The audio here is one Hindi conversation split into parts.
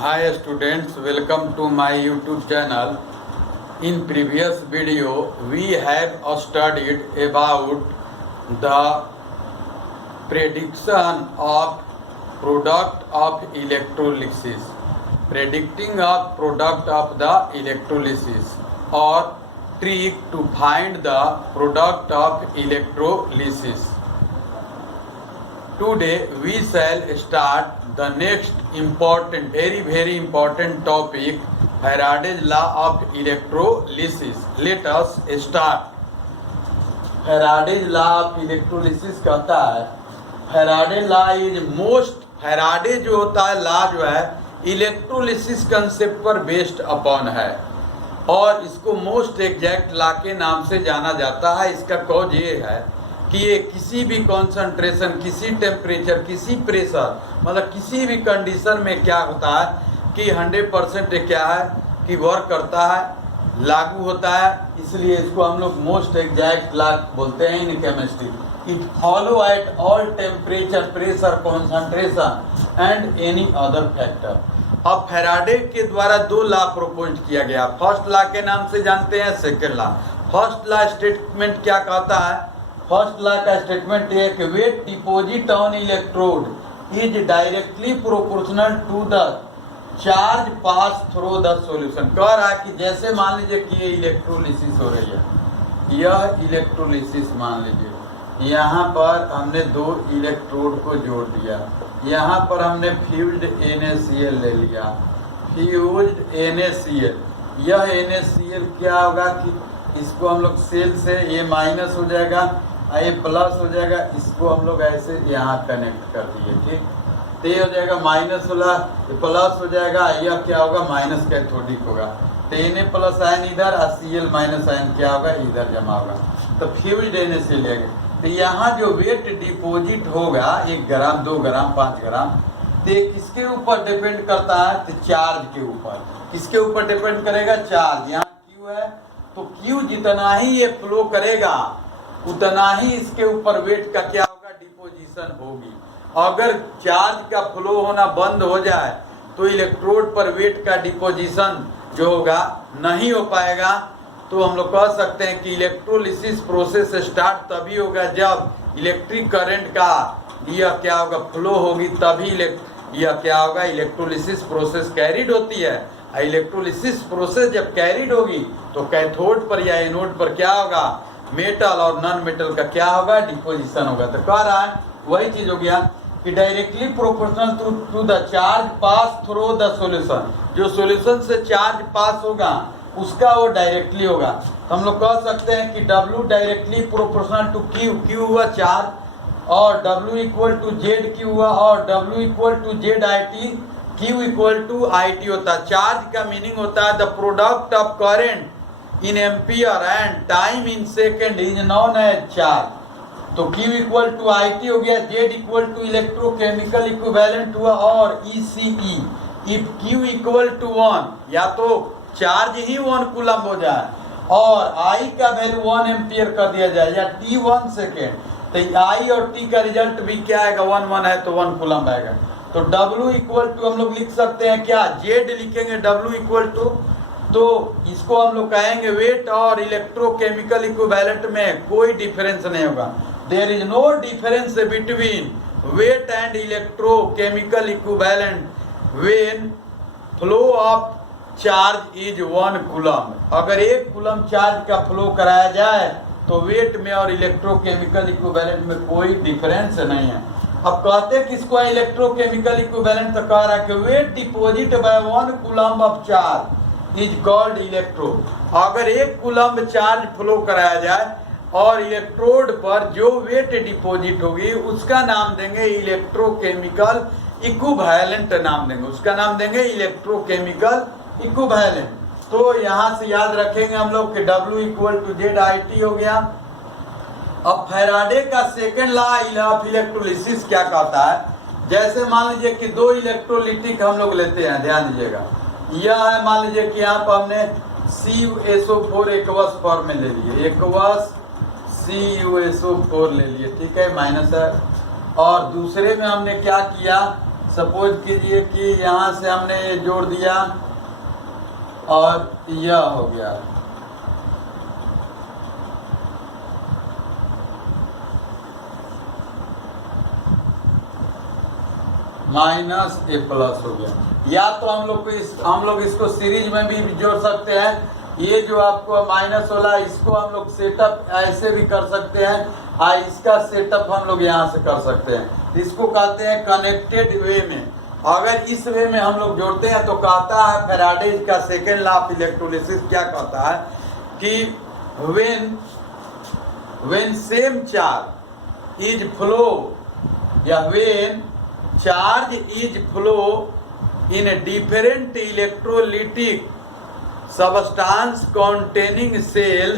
Hi students, welcome to my YouTube channel. In previous video, we have studied about the prediction of product of electrolysis. Predicting of product of the electrolysis or trick to find the product of electrolysis. Today we shall start the next important, very important topic, Faraday's law of electrolysis. Let us start. Faraday's law of electrolysis कहता है, Faraday law is most, Faraday जो होता है लॉ जो है इलेक्ट्रोलिसिस कंसेप्ट पर बेस्ड अपॉन है और इसको मोस्ट एग्जैक्ट लॉ के नाम से जाना जाता है। इसका कॉज ये है कि ये किसी भी कॉन्सेंट्रेशन, किसी टेम्परेचर, किसी प्रेशर, मतलब किसी भी कंडीशन में क्या होता है कि 100% क्या है कि वर्क करता है, लागू होता है। इसलिए इसको हम लोग मोस्ट एग्जैक्ट लॉ बोलते हैं in chemistry. It follow at all temperature, pressure, concentration and any other factor. अब फैराडे के द्वारा दो लॉ प्रपोज किया गया। फर्स्ट लॉ के नाम से जानते हैं, second law. First law statement क्या कहता है? फर्स्ट लॉ का स्टेटमेंट है कि weight deposit on electrode is directly proportional to the charge pass through the solution. कह रहा है कि जैसे मान लीजिए कि ये इलेक्ट्रोलिसिस हो रही है, यह इलेक्ट्रोलिसिस मान लीजिए यहाँ पर हमने दो इलेक्ट्रोड को जोड़ दिया, यहाँ पर हमने फ्यूज्ड NaCl ले लिया, फ्यूज्ड NaCl। यह NaCl क्या होगा कि इसको हम लोग सेल से ये माइनस हो जाएगा, ये प्लस हो जाएगा, इसको हम लोग ऐसे यहाँ कनेक्ट कर दिए, ठीक। तो ये हो जाएगा माइनस वाला, ये प्लस हो जाएगा, यह क्या होगा माइनस कैथोडिक होगा। तो Na प्लस आयन इधर और Cl माइनस आयन क्या होगा इधर जमा होगा, तो फ्यूज्ड NaCl लेंगे। तो यहाँ जो वेट डिपॉजिट होगा 1 ग्राम, 2 ग्राम, 5 ग्राम, तो किसके ऊपर डिपेंड करता है? तो चार्ज के ऊपर। किसके ऊपर डिपेंड करेगा? चार्ज। यहाँ Q है तो Q जितना ही ये फ्लो करेगा उतना ही इसके ऊपर वेट का क्या होगा? डिपोजिशन होगी। अगर चार्ज का फ्लो होना बंद हो जाए तो इलेक्ट्रोड पर वेट का डिपोजिशन जो होगा नहीं हो पाएगा। तो हम लोग कह सकते हैं कि इलेक्ट्रोलिसिस प्रोसेस स्टार्ट तभी होगा जब इलेक्ट्रिक करंट का यह क्या होगा फ्लो होगी, तभी यह क्या होगा इलेक्ट्रोलिसिस प्रोसेस कैरिड होती है। इलेक्ट्रोलिसिस प्रोसेस जब कैरिड होगी तो कैथोड पर या एनोड पर क्या होगा? मेटल और नॉन मेटल का क्या होगा? डिपोजिशन होगा। तो कह रहा है वही चीज हो गया कि directly proportional to the charge pass through the solution. जो सॉल्यूशन से चार्ज पास होगा उसका वो डायरेक्टली होगा। तो हम लोग कह सकते हैं कि W directly proportional to Q, Q हुआ चार्ज, और W इक्वल टू ZQ हुआ, और W equal to ZIT, Q equal to IT होता है। चार्ज का मीनिंग होता है the product of current in ampere and time in second is known as charge. तो Q इक्वल टू IT हो गया, Z equal to electrochemical equivalent हुआ, और ECE। If Q equal to 1, या तो चार्ज ही 1 कूलम हो जाए और I का वैल्यू 1 एम्पियर कर दिया जाए, या T 1 सेकेंड, तो I और T का रिजल्ट भी क्या आएगा? 1 है तो 1 कूलम आएगा। तो W इक्वल टू हम लोग लिख सकते हैं क्या? Z लिखेंगे W इक्वल टू, तो इसको हम लोग कहेंगे वेट और इलेक्ट्रोकेमिकल इक्विवेलेंट में कोई डिफरेंस नहीं होगा। There is no difference between weight and electrochemical equivalent when flow of charge is 1 coulomb. अगर 1 कूलम चार्ज का फ्लो कराया जाए तो वेट में और इलेक्ट्रोकेमिकल इक्विवेलेंट में कोई डिफरेंस नहीं है। अब कहते हैं किसको है इलेक्ट्रोकेमिकल इक्विवेलेंट? तो कह रहा है कि weight deposit by 1 coulomb of charge is called electrode. अगर 1 कूलम चार्ज फ्लो कराया जाए और इलेक्ट्रोड पर जो वेट डिपॉजिट होगी उसका नाम देंगे इलेक्ट्रोकेमिकल इक्विवेलेंट, नाम देंगे उसका नाम देंगे इलेक्ट्रोकेमिकल इक्विवेलेंट। तो यहाँ से याद रखेंगे हम लोग कि W इक्वल टू ZIT हो गया। अब फैराडे का सेकेंड लॉ ऑफ इलेक्ट्रोलिसिस क्या कहता है? जैसे मान लीजिए कि दो इलेक्ट्रोलिटिक हम लोग लेते हैं, ध्यान दीजिएगा, यह है मान लीजिए कि यहाँ पर हमने CuSO4 एक्वस फॉर्म में ले लिए, एक्वस CuSO4 ले लिए, ठीक है, माइनस है। और दूसरे में हमने क्या किया? सपोज कीजिए कि यहाँ से हमने ये जोड़ दिया और यह हो गया, माइनस ए प्लस हो गया। या तो हम लोग इसको सीरीज में भी जोड़ सकते हैं। ये जो आपको माइनस वाला इसको हम लोग सेटअप ऐसे भी कर सकते हैं, इसका सेटअप हम लोग यहाँ से कर सकते हैं। इसको कहते हैं कनेक्टेड वे में। अगर इस वे में हम लोग जोड़ते हैं तो कहता है फैराडे का सेकेंड लॉ ऑफ इलेक्ट्रोलिसिस क्या कहता है कि when same charge is flow या when charge is flow in a different electrolytic substance containing cell,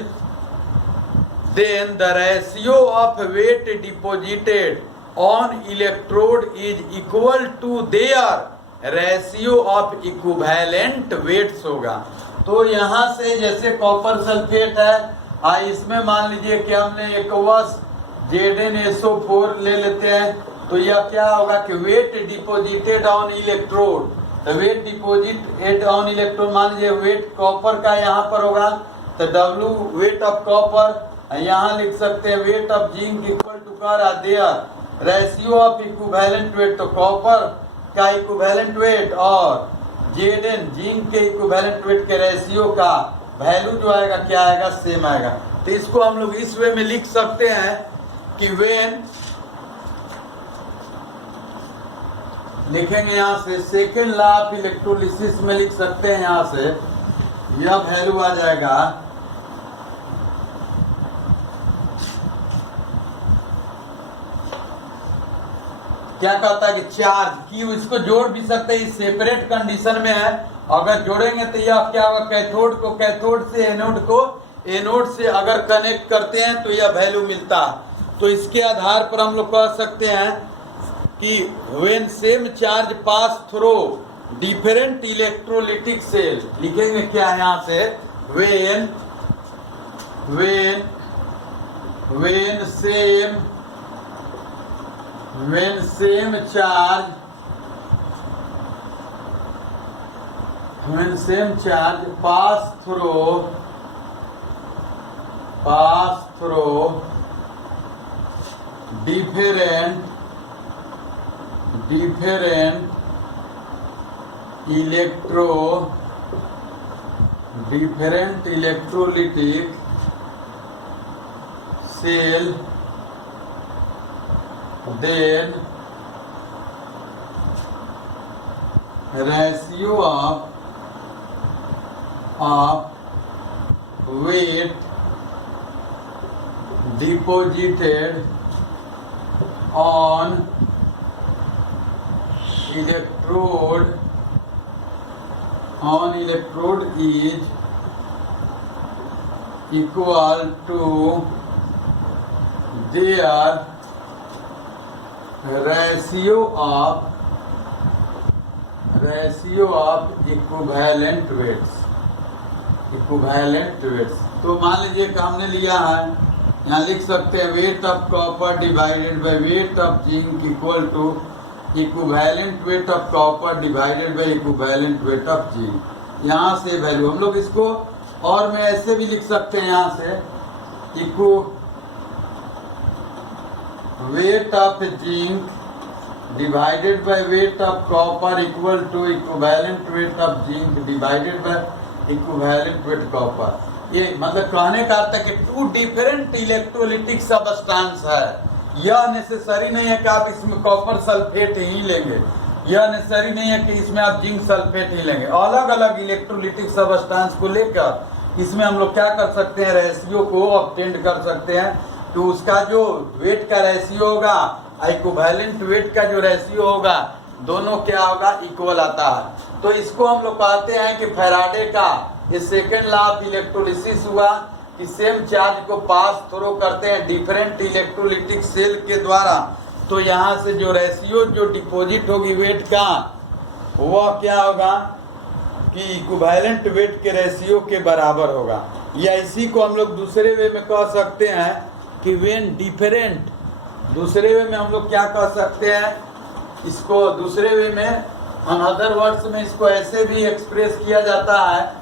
then the ratio of weight deposited on electrode is equal to their ratio of equivalent weights होगा। तो यहाँ से जैसे कॉपर सल्फेट है, इसमें मान लीजिए कि हमने एक्वस ZnSO4 ले लेते हैं, तो यह क्या होगा कि वेट डिपोजिटेड ऑन इलेक्ट्रोड, तो वेट डिपोजिटेड ऑन इलेक्ट्रोड मान लीजिए वेट कॉपर का यहाँ पर होगा, तो W वेट ऑफ कॉपर, यहाँ लिख सकते हैं weight of zinc equal to कर their ratio of equivalent weight, तो कॉपर का इक्विवेलेंट वेट और Zn जिंक के इक्विवेलेंट वेट के रेशियो का वैल्यू जो आएगा क्या आएगा, सेम आएगा। तो इसको हम लोग इस वे में लिख सकते हैं कि वेन लिखेंगे यहाँ से सेकेंड लॉ ऑफ इलेक्ट्रोलिसिस में लिख सकते हैं, यहाँ से यह वैल्यू आ जाएगा क्या कहता है कि चार्ज की, इसको जोड़ भी सकते हैं, सेपरेट कंडीशन में है। अगर जोड़ेंगे तो यह क्या होगा, कैथोड को कैथोड से एनोड को एनोड से अगर कनेक्ट करते हैं तो यह वैल्यू मिलता है। तो इसके आधार पर हम लोग कह सकते हैं कि when same charge pass through different electrolytic cell, लिखेंगे क्या है यहाँ से, when same charge pass through different electrolytic cell, then ratio of weight deposited on electrode is equal to their ratio of equivalent weights। तो मान लीजिए कि हमने लिया है, यहाँ लिख सकते हैं weight of copper divided by weight of zinc equal to equivalent weight of copper divided by equivalent weight of zinc. यहाँ से वैल्यू हम लोग इसको और मैं ऐसे भी लिख सकते हैं, यहाँ से weight of zinc divided by weight of copper equal to equivalent weight of zinc divided by equivalent weight copper. ये मतलब कहने का अर्थ है कि टू डिफरेंट इलेक्ट्रोलिटिक सबस्टेंस है। यह नेसेसरी नहीं है कि आप इसमें कॉपर सल्फेट ही लेंगे, यह नेसेसरी नहीं है कि इसमें आप जिंक सल्फेट ही लेंगे। अलग अलग इलेक्ट्रोलिटिक सबस्टेंस को लेकर इसमें हम लोग क्या कर सकते हैं, रेशियो को ऑब्टेन कर सकते हैं। तो उसका जो वेट का रेशियो होगा, इक्विवेलेंट वेट का जो रेशियो होगा, दोनों क्या होगा, इक्वल आता है। तो इसको हम लोग कहते हैं कि फैराडे का ये सेकेंड लॉ ऑफ इलेक्ट्रोलिसिस हुआ कि सेम चार्ज को पास थ्रू करते हैं डिफरेंट इलेक्ट्रोलिटिक सेल के द्वारा। तो यहाँ से जो रेशियो जो डिपॉजिट होगी वेट का, वह क्या होगा कि इक्विवेलेंट वेट के रेशियो के बराबर होगा। या इसी को हम लोग दूसरे वे में कह सकते हैं कि व्हेन डिफरेंट, दूसरे वे में हम लोग क्या कह सकते हैं इसको दूसरे वे में, अनदर वर्ड्स में इसको ऐसे भी एक्सप्रेस किया जाता है,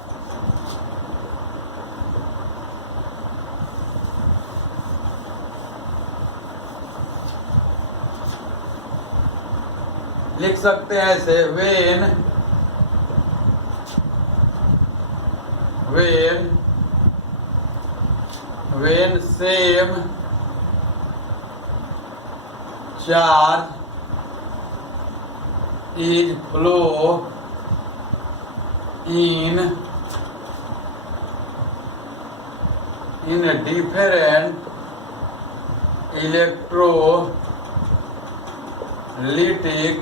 लिख सकते हैं ऐसे, when same charge is flow in different electrolytic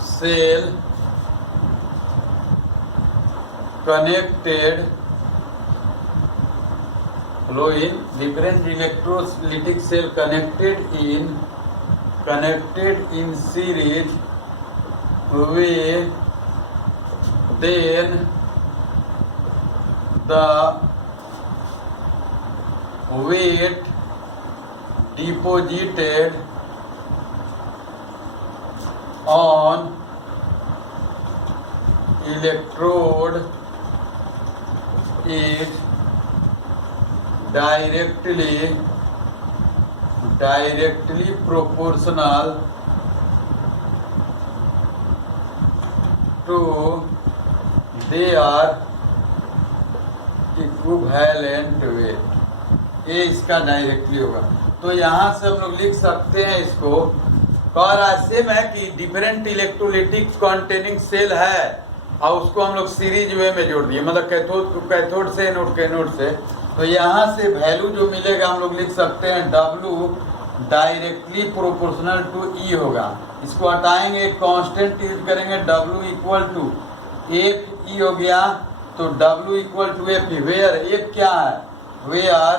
cell connected flow in different electrolytic cell connected in series way, then the weight deposited on electrode is directly proportional to their equivalent weight। ये इसका डायरेक्टली होगा। तो यहाँ से हम लोग लिख सकते हैं इसको, और सेम है कि डिफरेंट इलेक्ट्रोलिटिक कंटेनिंग सेल है और उसको हम लोग सीरीज वे में जोड़ दिए, मतलब कैथोड से एनोड से। तो यहाँ से वैल्यू जो मिलेगा हम लोग लिख सकते हैं W directly proportional to E होगा। इसको हटाएंगे, कांस्टेंट यूज करेंगे, W equal to F E हो गया, तो W equal to F E. Where F क्या है, where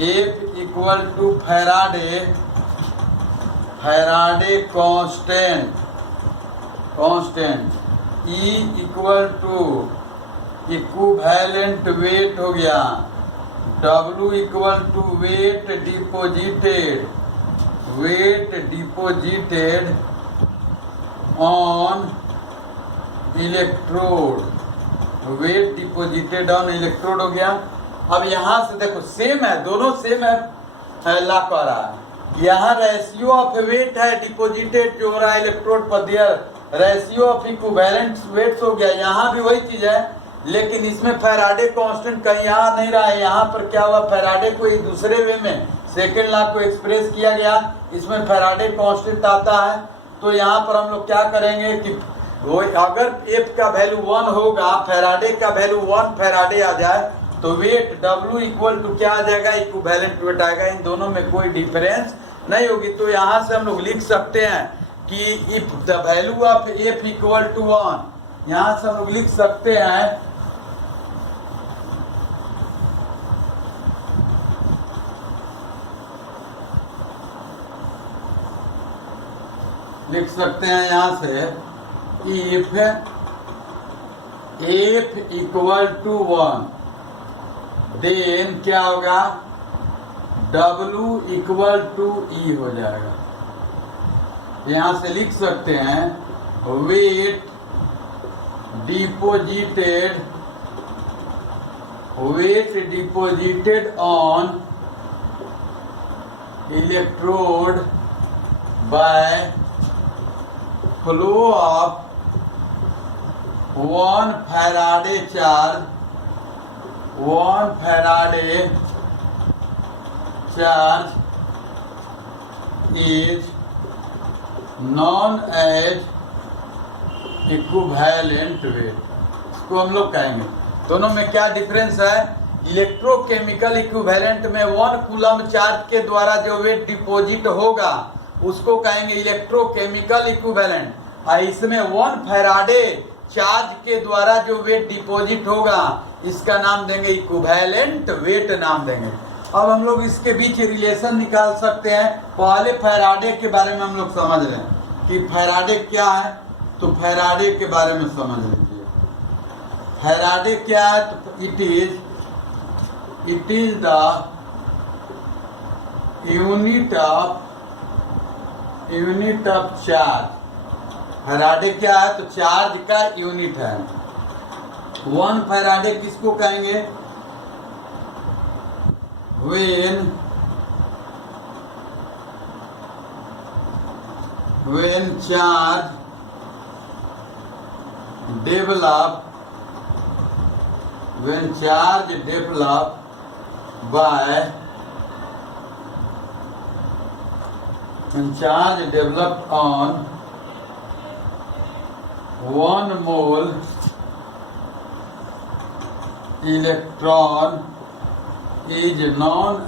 F equal to Faraday constant, E equal to equivalent weight हो गया, W equal to weight deposited on electrode, weight deposited on electrode हो गया। अब यहाँ से देखो सेम है, दोनों सेम है, ला कर रहा है। यहाँ रेशियो ऑफ वेट है डिपोजिटेड जो हो रहा है इलेक्ट्रोड पर, दियर रेशियो ऑफ इक्विवेलेंट वेट्स हो गया। यहाँ भी वही चीज है, लेकिन इसमें फैराडे कांस्टेंट कहीं यहाँ नहीं रहा है। यहाँ पर क्या हुआ, फैराडे को एक दूसरे वे में सेकेंड लॉ को एक्सप्रेस किया गया, इसमें फैराडे कांस्टेंट आता है। तो यहाँ पर हम लोग क्या करेंगे कि वो अगर F का वैल्यू 1 होगा, फैराडे का वैल्यू 1 फैराडे आ जाए, तो वेट W इक्वल टू क्या आ जाएगा, इक्विवेलेंट वेट आएगा। इन दोनों में कोई डिफरेंस नहीं होगी। तो यहाँ से हम लोग लिख सकते हैं कि if the value of F equal to 1, यहाँ से हम लोग लिख सकते हैं यहाँ से if F equal to 1, then क्या होगा, W इक्वल टू E हो जाएगा। यहाँ से लिख सकते हैं weight deposited on electrode by flow of 1 Faraday charge is known as equivalent weight. इसको हम लोग कहेंगे, दोनों में क्या डिफरेंस है, इलेक्ट्रोकेमिकल इक्विवेलेंट में 1 कूलम चार्ज के द्वारा जो वेट डिपॉजिट होगा उसको कहेंगे इलेक्ट्रोकेमिकल इक्विवेलेंट, और इसमें 1 फैराडे चार्ज के द्वारा जो वेट डिपॉजिट होगा इसका नाम देंगे इक्विवेलेंट वेट नाम देंगे। अब हम लोग इसके बीच रिलेशन निकाल सकते हैं। पहले फैराडे के बारे में हम लोग समझ लें कि फैराडे क्या है, तो फैराडे के बारे में समझ लीजिए। फैराडे क्या है, तो it is the unit of unit of charge. Faraday क्या है? तो चार्ज का यूनिट है। 1 फैराडे किसको कहेंगे? when charge develop on 1 mole electron is known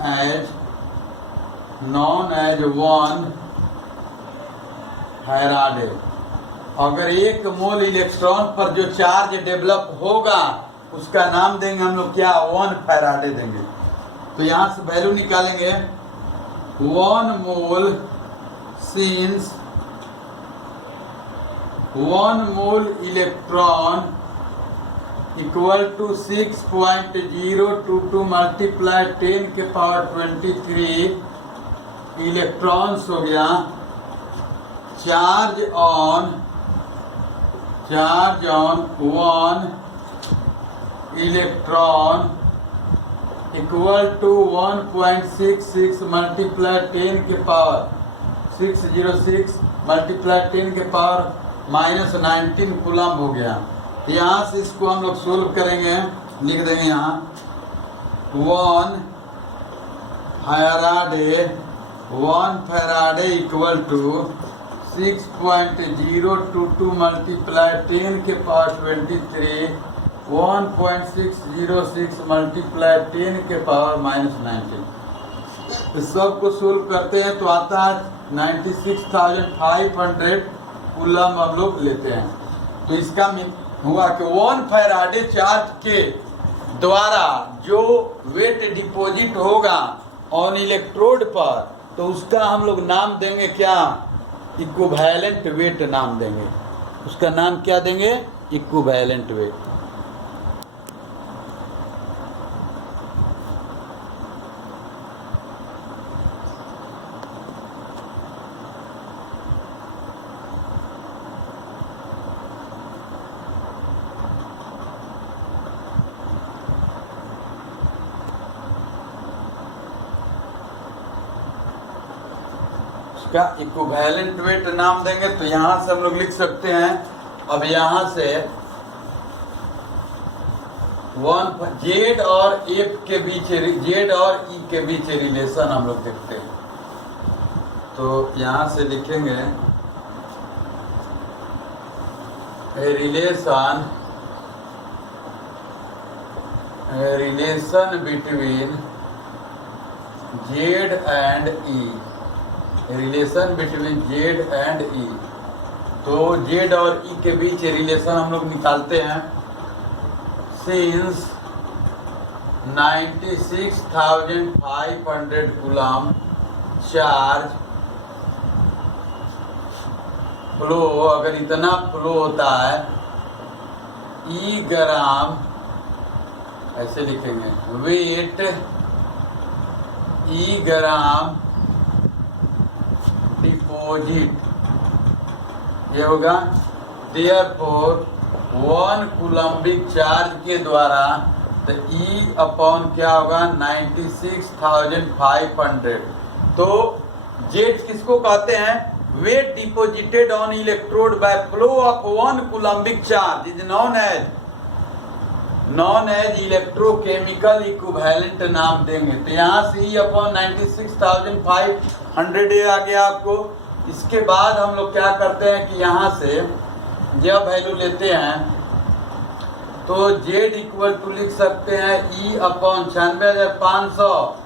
as 1 Faraday. अगर 1 मोल इलेक्ट्रॉन पर जो चार्ज डेवलप होगा उसका नाम देंगे हम लोग क्या? 1 फैराडे देंगे। तो यहां से वैल्यू निकालेंगे 1 mole since 1 mole electron equal to 6.022 multiply 10 के पावर 23 इलेक्ट्रॉन्स हो गया। Charge on 1 electron equal to 1.66 multiply 10 के पावर 606 मल्टीप्लाई 10 के पावर -19 कूलम हो गया। यहाँ से इसको हम लोग सोल्व करेंगे, लिख देंगे यहाँ 1 फैराडे इक्वल टू 6.022 मल्टीप्लाई 10 के पावर 23 1.606 मल्टीप्लाई 10 के पावर -19। इस सब को सोल्व करते हैं तो आता है 96,500 कूलम हम लोग लेते हैं। तो इसका हुआ कि 1 फैराडे चार्ज के द्वारा जो वेट डिपॉजिट होगा ऑन इलेक्ट्रोड पर, तो उसका हम लोग नाम देंगे क्या? इक्विवेलेंट वेट नाम देंगे। उसका नाम क्या देंगे? Equivalent weight. का इक्विवेलेंट वेट नाम देंगे। तो यहां से हम लोग लिख सकते हैं, अब यहां से 1 जेड और एफ के बीच, जेड और ई के बीच रिलेशन हम लोग देखते हैं। तो यहां से लिखेंगे relation between Z and E, relation between Z and E. तो जेड और ई के बीच रिलेशन हम लोग निकालते हैं। सिंस 96,500 कूलम चार्ज फ्लो, अगर इतना फ्लो होता है ई ग्राम, ऐसे लिखेंगे वेट ई ग्राम डिपॉजिट, ये होगा। देयरफॉर 1 कूलम्बिक चार्ज के द्वारा तो E अपॉन क्या होगा? 96,500। तो जेट किसको कहते हैं? Weight deposited on electrode by flow of 1 coulombic charge is known as electrochemical equivalent नाम देंगे। तो यहाँ से E अपॉन 96,500 आ गया आपको। इसके बाद हम लोग क्या करते हैं कि यहाँ से जब वैल्यू लेते हैं तो जेड इक्वल टू लिख सकते हैं E अपॉन 96,500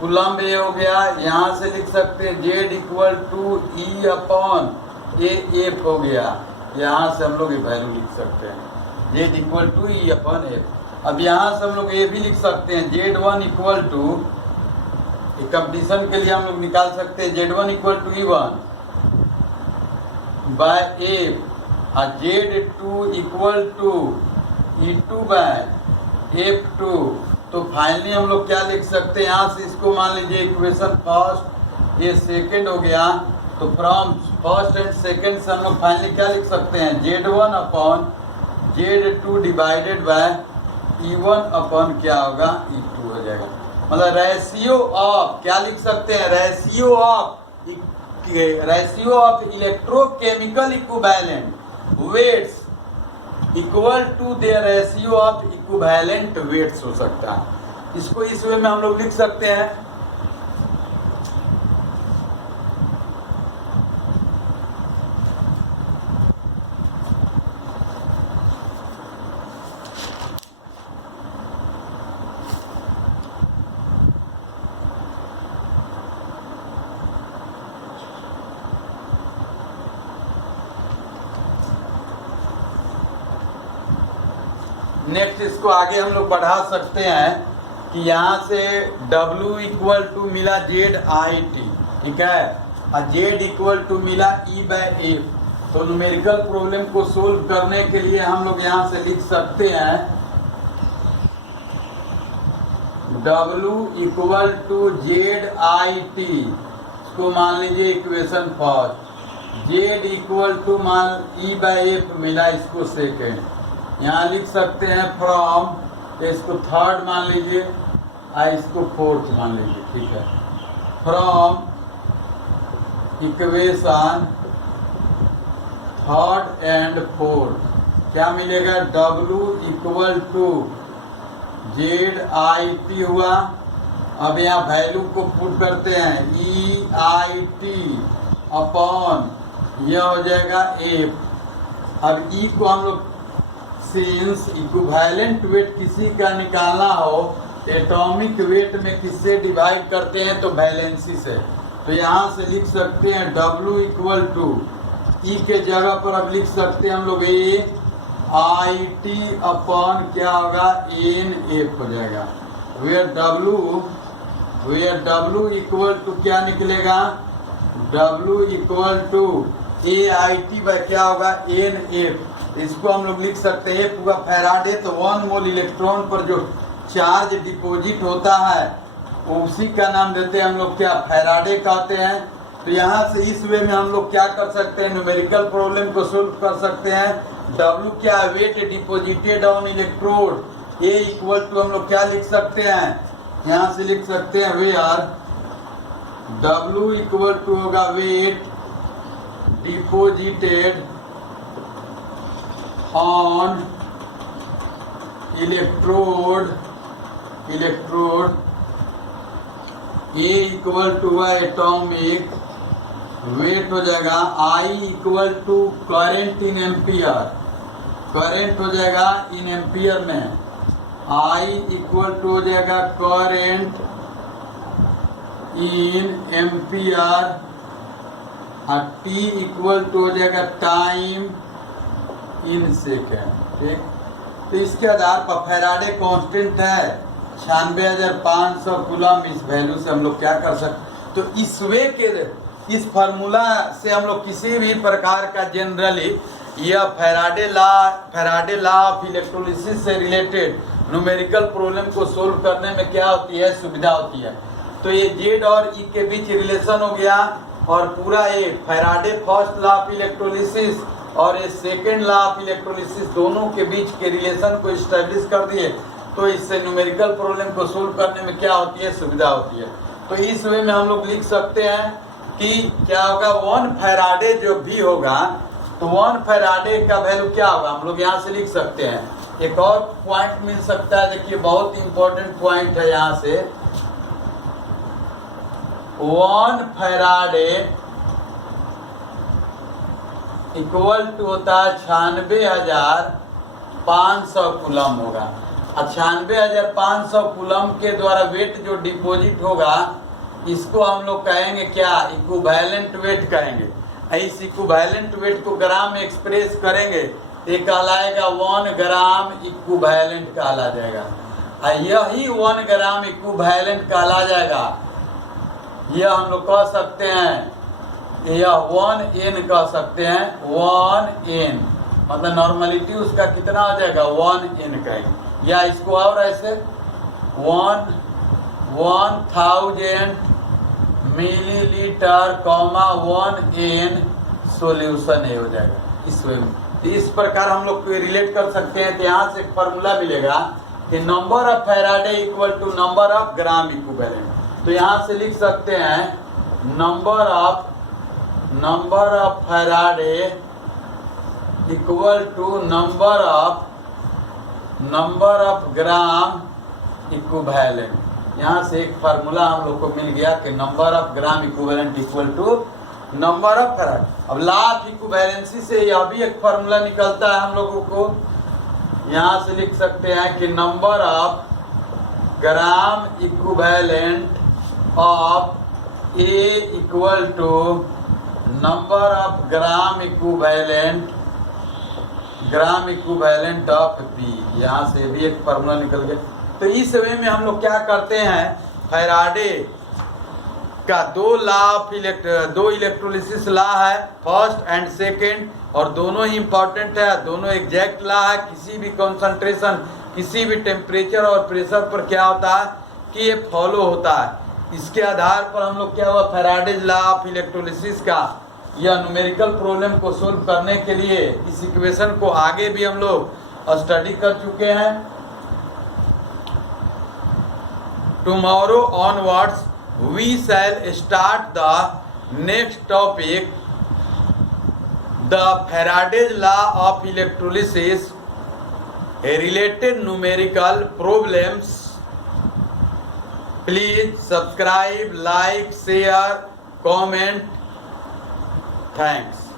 कूलम ये हो गया। यहाँ से लिख सकते हैं Z equal to E upon F हो गया। यहाँ से हम लोग ये वैल्यू लिख सकते हैं Z equal to E upon F. अब यहाँ से हम लोग ये भी लिख सकते हैं Z1 इक्वल टू, कंपटीशन के लिए हम लोग निकाल सकते हैं Z1 equal to E1 bye F और Z2 equal to E2 bye F2। तो फाइनली हम लोग क्या लिख सकते हैं? यहाँ से इसको मान लीजिए इक्वेशन फर्स्ट, ये सेकंड हो गया, तो फ्रॉम फर्स्ट एंड सेकेंड से हम लोग फाइनली क्या लिख सकते हैं, Z1 upon Z2 divided by E1 upon क्या होगा, E2 हो जाएगा। मतलब रेशियो ऑफ क्या लिख सकते हैं, ratio of electrochemical equivalent weights equal to their ratio of equivalent weights हो सकता है। इसको इस वे में हम लोग लिख सकते हैं, नेक्स्ट इसको आगे हम लोग बढ़ा सकते हैं कि यहाँ से W इक्वल टू मिला ZIT, ठीक है, और Z इक्वल टू मिला E/F। तो न्यूमेरिकल प्रॉब्लम को सोल्व करने के लिए हम लोग यहाँ से लिख सकते हैं W इक्वल टू ZIT, इसको मान लीजिए equation first, Z equal to मान E/F मिला, इसको सेकेंड। यहाँ लिख सकते हैं फ्रॉम, इसको थर्ड मान लीजिए और इसको फोर्थ मान लीजिए, ठीक है। From equation third and fourth क्या मिलेगा, W इक्वल टू ZIT हुआ। अब यहाँ वैल्यू को पुट करते हैं, EIT अपॉन यह हो जाएगा F। अब E को हम लोग सिंस इक्विवेलेंट वेट किसी का निकालना हो एटॉमिक वेट में किससे डिवाइड करते हैं, तो वैलेंसी से। तो यहाँ से लिख सकते हैं W इक्वल टू E के जगह पर अब लिख सकते हैं हम लोग AIT अपॉन क्या होगा, NF हो जाएगा। वेयर W इक्वल टू क्या निकलेगा, W equal to AIT by क्या होगा, NF। इसको हम लोग लिख सकते हैं पूरा फैराडे, तो 1 मोल इलेक्ट्रॉन पर जो चार्ज डिपॉजिट होता है उसी का नाम देते हैं हम लोग क्या, फैराडे कहते हैं। तो यहाँ से इस वे में हम लोग क्या कर सकते हैं, न्यूमेरिकल प्रॉब्लम को सोल्व कर सकते हैं। W क्या है, weight deposited on electrode, A equal to हम लोग क्या लिख सकते हैं, यहाँ से लिख सकते हैं वेयर W इक्वल टू होगा weight deposited on electrode A equal to atomic weight हो जाएगा, I equal to current in ampere, current हो जाएगा इन एम्पियर में, I इक्वल टू हो जाएगा करंट इन एम्पियर, और T इक्वल टू हो जाएगा टाइम इन सेकेंड, ठीक। तो इसके आधार पर फैराडे कांस्टेंट है 96,500 कूलम। इस वैल्यू से हम लोग क्या कर सकते, तो इस वे के इस फार्मूला से हम लोग किसी भी प्रकार का जनरली यह फैराडे लॉ ऑफ इलेक्ट्रोलिसिस से रिलेटेड न्यूमेरिकल प्रॉब्लम को सोल्व करने में क्या होती है, सुविधा होती है। तो ये Z और E के बीच रिलेशन हो गया, और पूरा ये Faraday first law of electrolysis और ये सेकेंड लॉ ऑफ इलेक्ट्रोलिसिस दोनों के बीच के रिलेशन को इस्टेब्लिश कर दिए। तो इससे न्यूमेरिकल प्रॉब्लम को सोल्व करने में क्या होती है, सुविधा होती है। तो इस वे में हम लोग लिख सकते हैं कि क्या होगा, 1 फैराडे जो भी होगा, तो 1 फैराडे का वैल्यू क्या होगा, हम लोग यहाँ से लिख सकते हैं। एक और पॉइंट मिल सकता है, देखिए बहुत इंपॉर्टेंट पॉइंट है यहाँ से, 1 फैराडे इक्वल टू होता है 96,500 कूलम होगा। 96,500 कूलम के द्वारा वेट जो डिपॉजिट होगा इसको हम लोग कहेंगे क्या, इक्विवेलेंट वेट कहेंगे। इस इक्विवेलेंट वेट को ग्राम में एक्सप्रेस करेंगे, ये कहलाएगा 1 ग्राम इक्विवेलेंट कहला जाएगा। यही 1 ग्राम इक्विवेलेंट कहला जाएगा, यह हम लोग कह सकते हैं, यह 1N कह सकते हैं, 1N मतलब नॉर्मलिटी उसका कितना हो जाएगा, 1N कहेंगे। या इसको और ऐसे 1000 मिलीलीटर कॉमा 1 in सॉल्यूशन ए हो जाएगा इस वे में। इस प्रकार हम लोग रिलेट कर सकते हैं। तो यहाँ से एक फार्मूला मिलेगा कि number of Faraday equal to number of gram equivalent. तो यहाँ से लिख सकते हैं number of Faraday equal to number of gram equivalent. यहाँ से एक फार्मूला हम लोग को मिल गया कि number of gram equivalent equal to number of Faraday. अब लॉ ऑफ इक्विवेलेंसी से यह भी एक फार्मूला निकलता है हम लोगों को। यहाँ से लिख सकते हैं कि number of gram equivalent of A equal to number of gram equivalent of B. यहाँ से भी एक फार्मूला निकल गया। तो इस वे में हम लोग क्या करते हैं, फैराडे का दो इलेक्ट्रोलिसिस लॉ है, फर्स्ट एंड सेकेंड, और दोनों ही इंपॉर्टेंट है, दोनों एग्जैक्ट लॉ है। किसी भी कॉन्सेंट्रेशन, किसी भी टेम्परेचर और प्रेशर पर क्या होता है कि ये फॉलो होता है। इसके आधार पर हम लोग क्या हुआ, फैराडेज लॉ ऑफ इलेक्ट्रोलिसिस का यह न्यूमेरिकल प्रॉब्लम को सोल्व करने के लिए इस इक्वेशन को आगे भी हम लोग स्टडी कर चुके हैं। Tomorrow onwards we shall start the next topic, the Faraday's law of electrolysis, a related numerical problems. Please subscribe, like, share, comment. Thanks.